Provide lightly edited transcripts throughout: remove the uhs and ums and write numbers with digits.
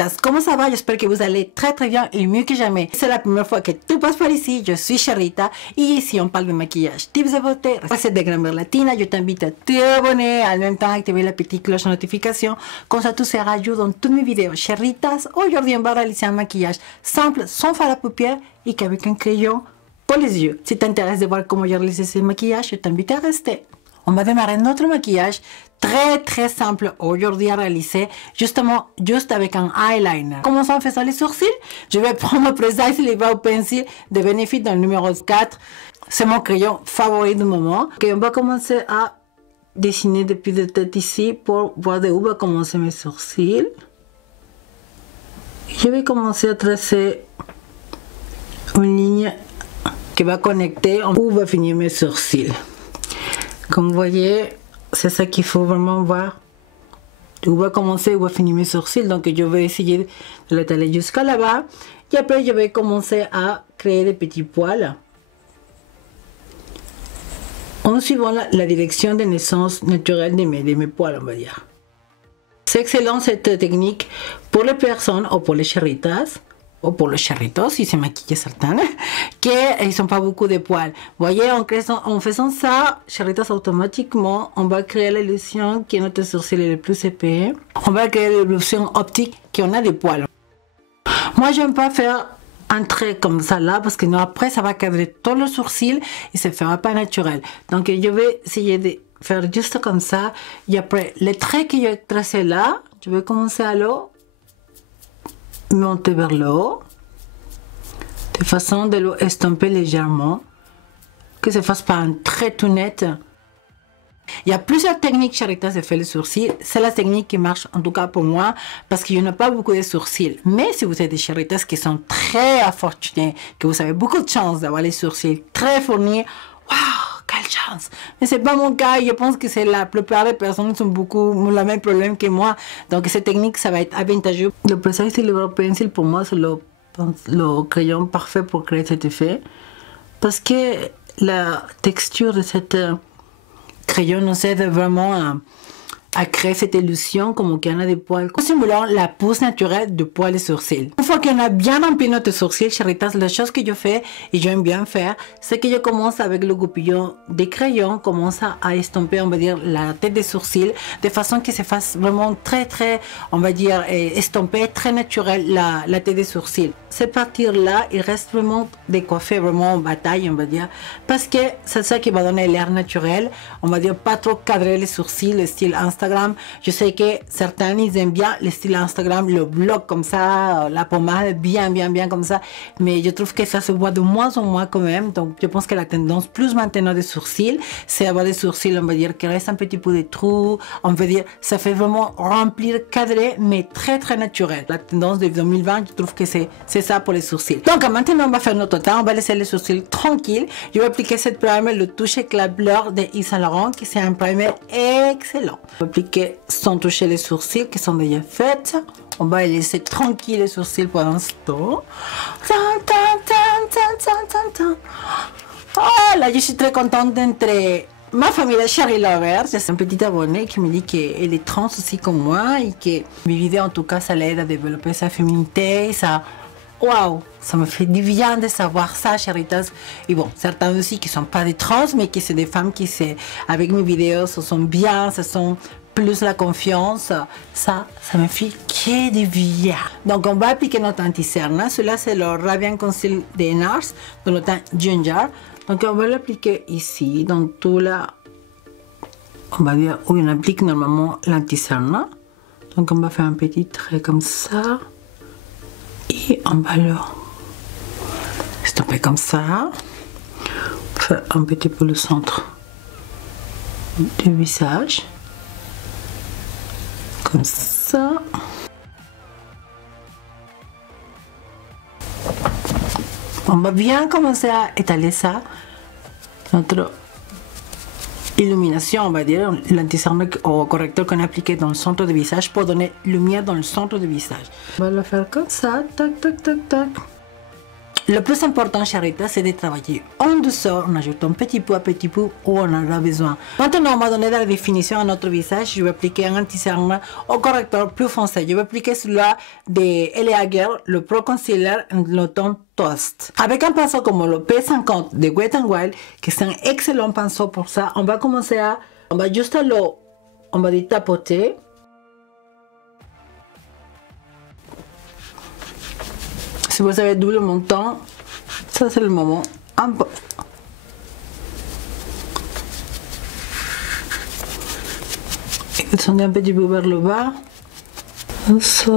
Chéritas, comment ça va? J'espère que vous allez très bien et mieux que jamais. C'est la première fois que tu passes par ici, je suis Cherita et ici on parle de maquillage, tips de beauté, recettes de grammaire latine. Je t'invite à t'abonner, en même temps activer la petite cloche de notification, comme ça tu seras à jour dans toutes mes vidéos. Chéritas, aujourd'hui on va réaliser un maquillage simple, sans fard à paupières et qu'avec un crayon pour les yeux. Si t'intéresse de voir comment j'ai réalisé ce maquillage, je t'invite à rester. On va démarrer notre maquillage très simple aujourd'hui à réaliser, justement juste avec un eyeliner. Commençons en faisant les sourcils. Je vais prendre mon Precise Les Brow Pencil de Benefit dans le numéro 4. C'est mon crayon favori du moment. Okay, on va commencer à dessiner depuis la tête ici pour voir de où va commencer mes sourcils. Je vais commencer à tracer une ligne qui va connecter où va finir mes sourcils. Comme vous voyez, c'est ça qu'il faut vraiment voir. Où va commencer, où va finir mes sourcils. Donc je vais essayer de l'étaler jusqu'à là-bas. Et après je vais commencer à créer des petits poils. En suivant la direction de naissance naturelle de mes poils, on va dire. C'est excellent cette technique pour les personnes ou pour les chéritas. Ou pour les chéritos, si c'est maquillé certains, qu'ils n'ont pas beaucoup de poils. Vous voyez, en faisant ça, chéritos, automatiquement, on va créer l'illusion que notre sourcil est le plus épais. On va créer l'illusion optique qu'on a des poils. Moi, j'aime pas faire un trait comme ça là, parce que non, après, ça va cadrer tout le sourcil et ça ne fera pas naturel. Donc, je vais essayer de faire juste comme ça. Et après, les traits que j'ai tracés là, je vais commencer à l'eau. Monter vers le haut de façon de l'estomper légèrement, que ça fasse pas un trait tout net. Il y a plusieurs techniques chéritas de faire les sourcils. C'est la technique qui marche en tout cas pour moi parce qu'il n'y en a pas beaucoup de sourcils. Mais si vous êtes des chéritas qui sont très afortunés, que vous avez beaucoup de chance d'avoir les sourcils très fournis, waouh, quelle chance! Mais c'est pas mon cas. Je pense que c'est la plupart des personnes qui ont beaucoup le même problème que moi. Donc cette technique, ça va être avantageux. Le Precise Les Brow Pencil pour moi c'est le crayon parfait pour créer cet effet parce que la texture de cette crayon nous aide vraiment à créer cette illusion comme qu'il y en a des poils, en simulant la pousse naturelle de poils et sourcils. Une fois qu'on a bien rempli notre sourcil, chéritas, la chose que je fais et j'aime bien faire, c'est que je commence avec le goupillon des crayons, commence à estomper, on va dire, la tête des sourcils, de façon que se fasse vraiment très, on va dire, estomper très naturel la tête des sourcils. Cette partie-là, il reste vraiment décoiffé, vraiment en bataille, on va dire, parce que c'est ça qui va donner l'air naturel, on va dire, pas trop cadrer les sourcils, le style Instagram. Je sais que certains ils aiment bien le style Instagram, le bloc comme ça, la pommade bien comme ça, mais je trouve que ça se voit de moins en moins quand même. Donc je pense que la tendance plus maintenant des sourcils, c'est avoir des sourcils, on va dire, qui reste un petit peu de trous, on va dire, ça fait vraiment remplir, cadrer, mais très naturel. La tendance de 2020, je trouve que c'est ça pour les sourcils. Donc maintenant on va faire notre temps, on va laisser les sourcils tranquilles. Je vais appliquer cette primer, le touche éclat blur de Yves Saint Laurent, qui c'est un primer excellent. On va appliquer sans toucher les sourcils qui sont déjà faits. On va laisser tranquille les sourcils pendant ce temps. Oh là, je suis très contente d'entrer. Ma famille de Cherry Lovers, c'est un petit abonné qui me dit qu'elle est trans aussi comme moi et que mes vidéos en tout cas ça l'aide à développer sa féminité, ça. Waouh, ça me fait du bien de savoir ça, chéritas. Et bon, certains aussi qui ne sont pas des trans, mais qui sont des femmes qui, avec mes vidéos, se sont bien, se sont plus la confiance. Ça me fait que du bien. Donc, on va appliquer notre anti-cerne. Celui-là, c'est le Radiant Conceal de NARS, dans le teint Ginger. Donc, on va l'appliquer ici, dans tout là, on va dire où on applique normalement l'anti-cerne. Donc, on va faire un petit trait comme ça. Et on va le stopper comme ça. Faire un petit peu le centre du visage. Comme ça. On va bien commencer à étaler ça. Notre illumination, on va dire, l'anti-cerne au correcteur qu'on a appliqué dans le centre du visage pour donner lumière dans le centre du visage. On va le faire comme ça, tac. Le plus important, Charita, c'est de travailler en douceur, en ajoutant petit peu à petit peu où on en a besoin. Maintenant, on va donner de la définition à notre visage. Je vais appliquer un anti-cerne au correcteur plus foncé. Je vais appliquer celui-là de L.A. Girl, le Pro Concealer en le ton Toast. Avec un pinceau comme le P50 de Wet n Wild, qui est un excellent pinceau pour ça, on va commencer à... On va juste on va dire tapoter. Si vous avez double montant, ça c'est le moment. Un peu. Et descendez un petit peu vers le bas. Ça.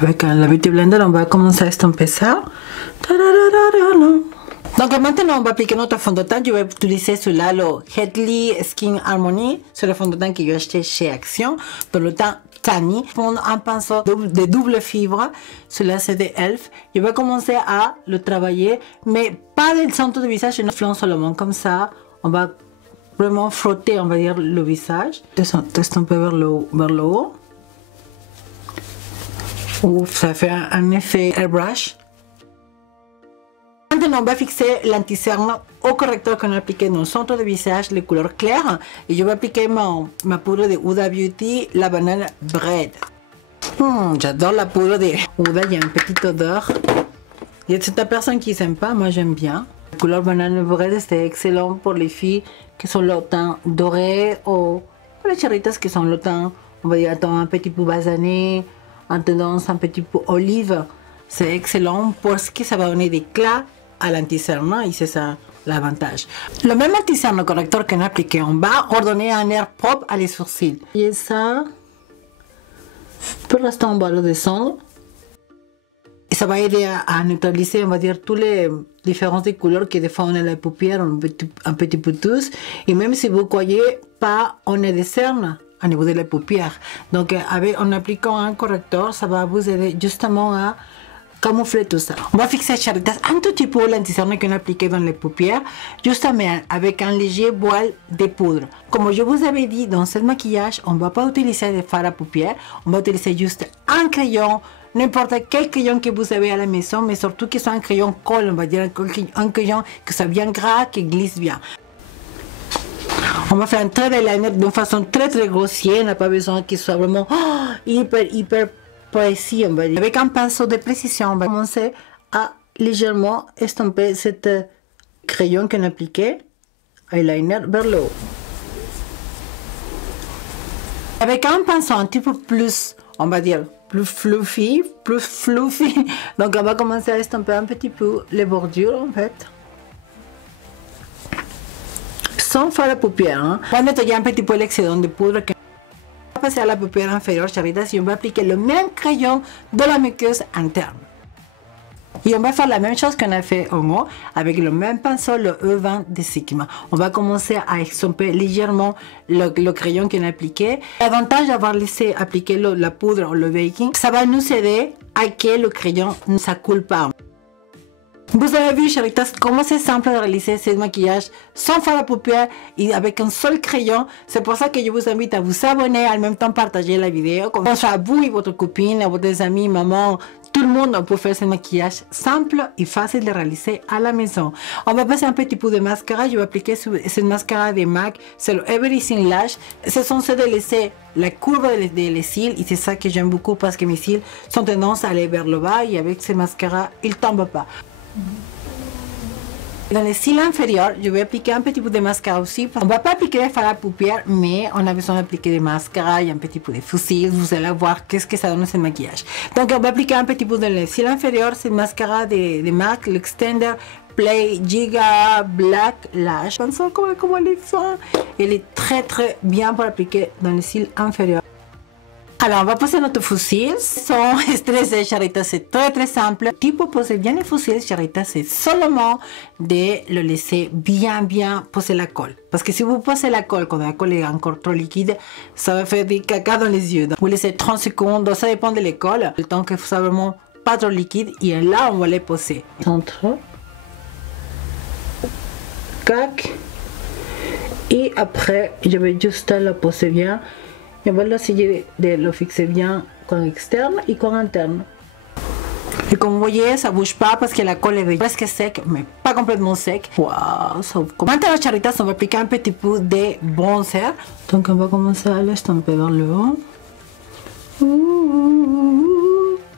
Avec la Beauty Blender, on va commencer à estomper ça. Donc maintenant, on va appliquer notre fond de teint. Je vais utiliser celui-là, le Headley Skin Harmony. C'est le fond de teint que j'ai acheté chez Action. Dans le teint Tani. Prendre un pinceau de double fibre. Celui-là, c'est de Elf. Je vais commencer à le travailler, mais pas dans le centre du visage, une flanc seulement. Comme ça, on va vraiment frotter, on va dire, le visage. Estomper vers le haut. Ouf, ça fait un effet airbrush. Maintenant, on va fixer l'anti-cerne au correcteur qu'on a appliqué dans le centre du visage, les couleurs claires. Et je vais appliquer ma poudre de Huda Beauty, la banane bread. J'adore la poudre de Huda, il y a une petite odeur. Il y a certaines personnes qui n'aiment pas, moi j'aime bien. La couleur banane bread, c'est excellent pour les filles qui sont le teint doré ou pour les charitas qui sont le teint, on va dire, un petit peu basané, en tendance un petit peu olive. C'est excellent parce que ça va donner des éclat à l'anti-cerne et c'est ça l'avantage. Le même anti-cerne correcteur qu'on a appliqué en bas, ordonner un air propre à les sourcils. Et ça, pour l'instant, on va le descendre. Et ça va aider à neutraliser, on va dire, toutes les différences de couleurs que des fois on a les paupières un petit peu tous. Et même si vous ne voyez pas, on a des cernes au niveau de la paupière. Donc, en appliquant un correcteur, ça va vous aider justement à camoufler tout ça. On va fixer Charitas un tout petit peu l'anti-cerne qu'on a appliqué dans les paupières, justement avec un léger voile de poudre. Comme je vous avais dit, dans ce maquillage, on ne va pas utiliser de fard à paupières, on va utiliser juste un crayon, n'importe quel crayon que vous avez à la maison, mais surtout que soit un crayon colle, on va dire un crayon que soit bien gras, qui glisse bien. On va faire un trait d'eyeliner d'une façon très grossière, on n'a pas besoin qu'il soit vraiment hyper précis, on va dire. Avec un pinceau de précision, on va commencer à légèrement estomper cette crayon qu'on a appliqué, eyeliner vers le haut. Avec un pinceau un petit peu plus, on va dire, plus fluffy, donc on va commencer à estomper un petit peu les bordures en fait. Sans faire la paupière, hein. On va nettoyer un petit peu l'excédent de poudre. On va passer à la paupière inférieure, Charitas, et on va appliquer le même crayon de la muqueuse interne. Et on va faire la même chose qu'on a fait en haut avec le même pinceau, le E20 de Sigma. On va commencer à estomper légèrement le crayon qu'on a appliqué. L'avantage d'avoir laissé appliquer la poudre ou le baking, ça va nous aider à que le crayon ne s'accoule pas. Vous avez vu, Charitas, comment c'est simple de réaliser ce maquillage sans faire la paupière et avec un seul crayon. C'est pour ça que je vous invite à vous abonner, en même temps partager la vidéo. Comme ça, vous et votre copine, vos amis, maman, tout le monde peut faire ce maquillage simple et facile de réaliser à la maison. On va passer un petit peu de mascara. Je vais appliquer cette mascara de MAC, c'est le Everything Lash. C'est censé de laisser la courbe des cils et c'est ça que j'aime beaucoup parce que mes cils sont tendance à aller vers le bas et avec ce mascara, ils ne tombent pas. Dans les cils inférieurs, je vais appliquer un petit peu de mascara aussi. On ne va pas appliquer de fard à paupières, mais on a besoin d'appliquer des mascaras et un petit peu de faux cils. Vous allez voir qu'est-ce que ça donne ce maquillage. Donc, on va appliquer un petit peu dans les cils inférieurs. C'est le mascara de MAC, l'Extender Play Giga Black Lash. Pensez comment elle est fin. Elle est très bien pour appliquer dans les cils inférieurs. Alors, on va poser notre fusil. Sans stresser, Charitas, c'est très simple. Si vous posez bien le fusil, Charitas, c'est seulement de le laisser bien poser la colle. Parce que si vous posez la colle, quand la colle est encore trop liquide, ça va faire des caca dans les yeux. Donc, vous laissez 30 secondes, ça dépend de l'école. Le temps que ça soit vraiment pas trop liquide. Et là, on va les poser. Centre. Cac. Et après, je vais juste la poser bien. Et on va essayer de le fixer bien con externe et con interne. Et comme vous voyez, ça bouge pas parce que la colle est presque sec, mais pas complètement sec. Waouh, ça ouvre. Maintenant, la Charitas, on va appliquer un petit peu de bronzer. Donc, on va commencer à l'estomper vers le haut.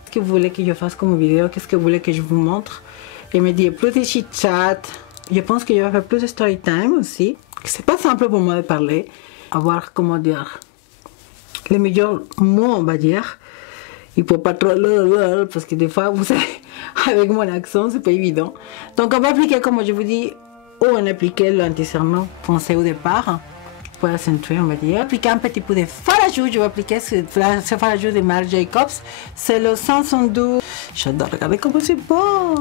Qu'est-ce que vous voulez que je fasse comme vidéo? Qu'est-ce que vous voulez que je vous montre? Il me dit plus de chit-chat. Je pense que je vais faire plus de story time aussi. C'est pas simple pour moi de parler. Avoir, comment dire, les meilleurs mots, on va dire. Il faut pas trop parce que des fois, vous savez, avec mon accent, c'est pas évident. Donc, on va appliquer, comme je vous dis, ou on appliquait l'anti-cernement foncé au départ. Pour accentuer, on va dire. Appliquer un petit peu de fard à joues. Je vais appliquer ce fard à joues de Marc Jacobs. C'est le 112. J'adore, regardez comment c'est beau.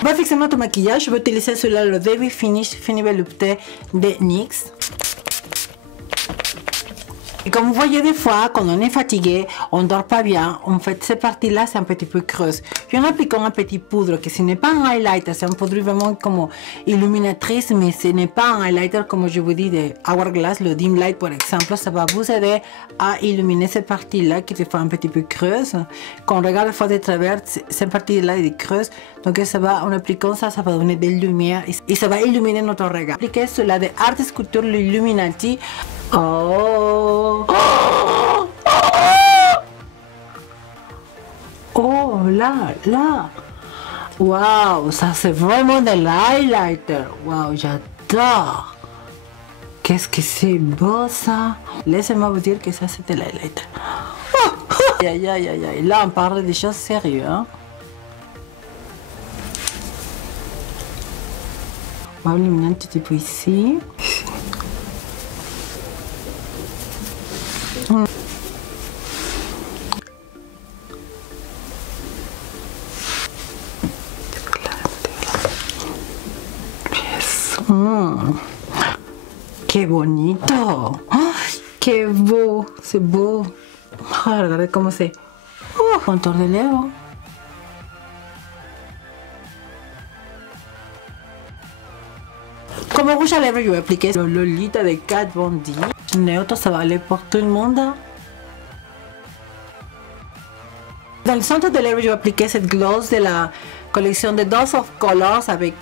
On va fixer notre maquillage. Je vais utiliser celui-là, le Baby Finish Volupté de NYX. Et comme vous voyez des fois, quand on est fatigué, on ne dort pas bien, en fait, cette partie-là, c'est un petit peu creuse. Puis en appliquant un petit poudre, que ce n'est pas un highlighter, c'est un poudre vraiment comme illuminatrice, mais ce n'est pas un highlighter, comme je vous dis, de Hourglass, le Dim Light, par exemple. Ça va vous aider à illuminer cette partie-là, qui est un petit peu creuse. Quand on regarde des fois de travers, cette partie-là est creuse. Donc ça va, en appliquant ça, ça va donner de la lumière et ça va illuminer notre regard. Appliquer cela de Art Sculpture, l'Illuminati. Oh! Oh là là! Waouh, ça c'est vraiment de l'highlighter. Waouh, j'adore! Qu'est-ce que c'est beau ça! Laissez-moi vous dire que ça c'était l'highlighter. Oh! Aïe aïe aïe aïe, là on parle des choses sérieuses. Hein? On va illuminer un petit peu ici. Que bonito! Oh, que beau! C'est beau! Oh, regardez comment c'est! Oh, contour de lèvres! Comme rouge à lèvres, je vais appliquer le Lolita de Kat Von D. Neutre, ça va aller pour tout le monde. Dans le centre de lèvres, je vais appliquer cette gloss de la collection de Dose of Colors avec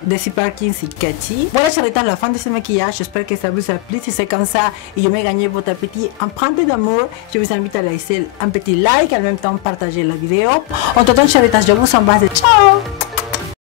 Desi Parkins et Cathy. Voilà, Charitas, la fin de ce maquillage. J'espère que ça vous a plu. Si c'est comme ça et je m'ai gagné votre petit empreinte d'amour, je vous invite à laisser un petit like et en même temps partager la vidéo. En tout cas, Charitas, je vous embrasse. Ciao!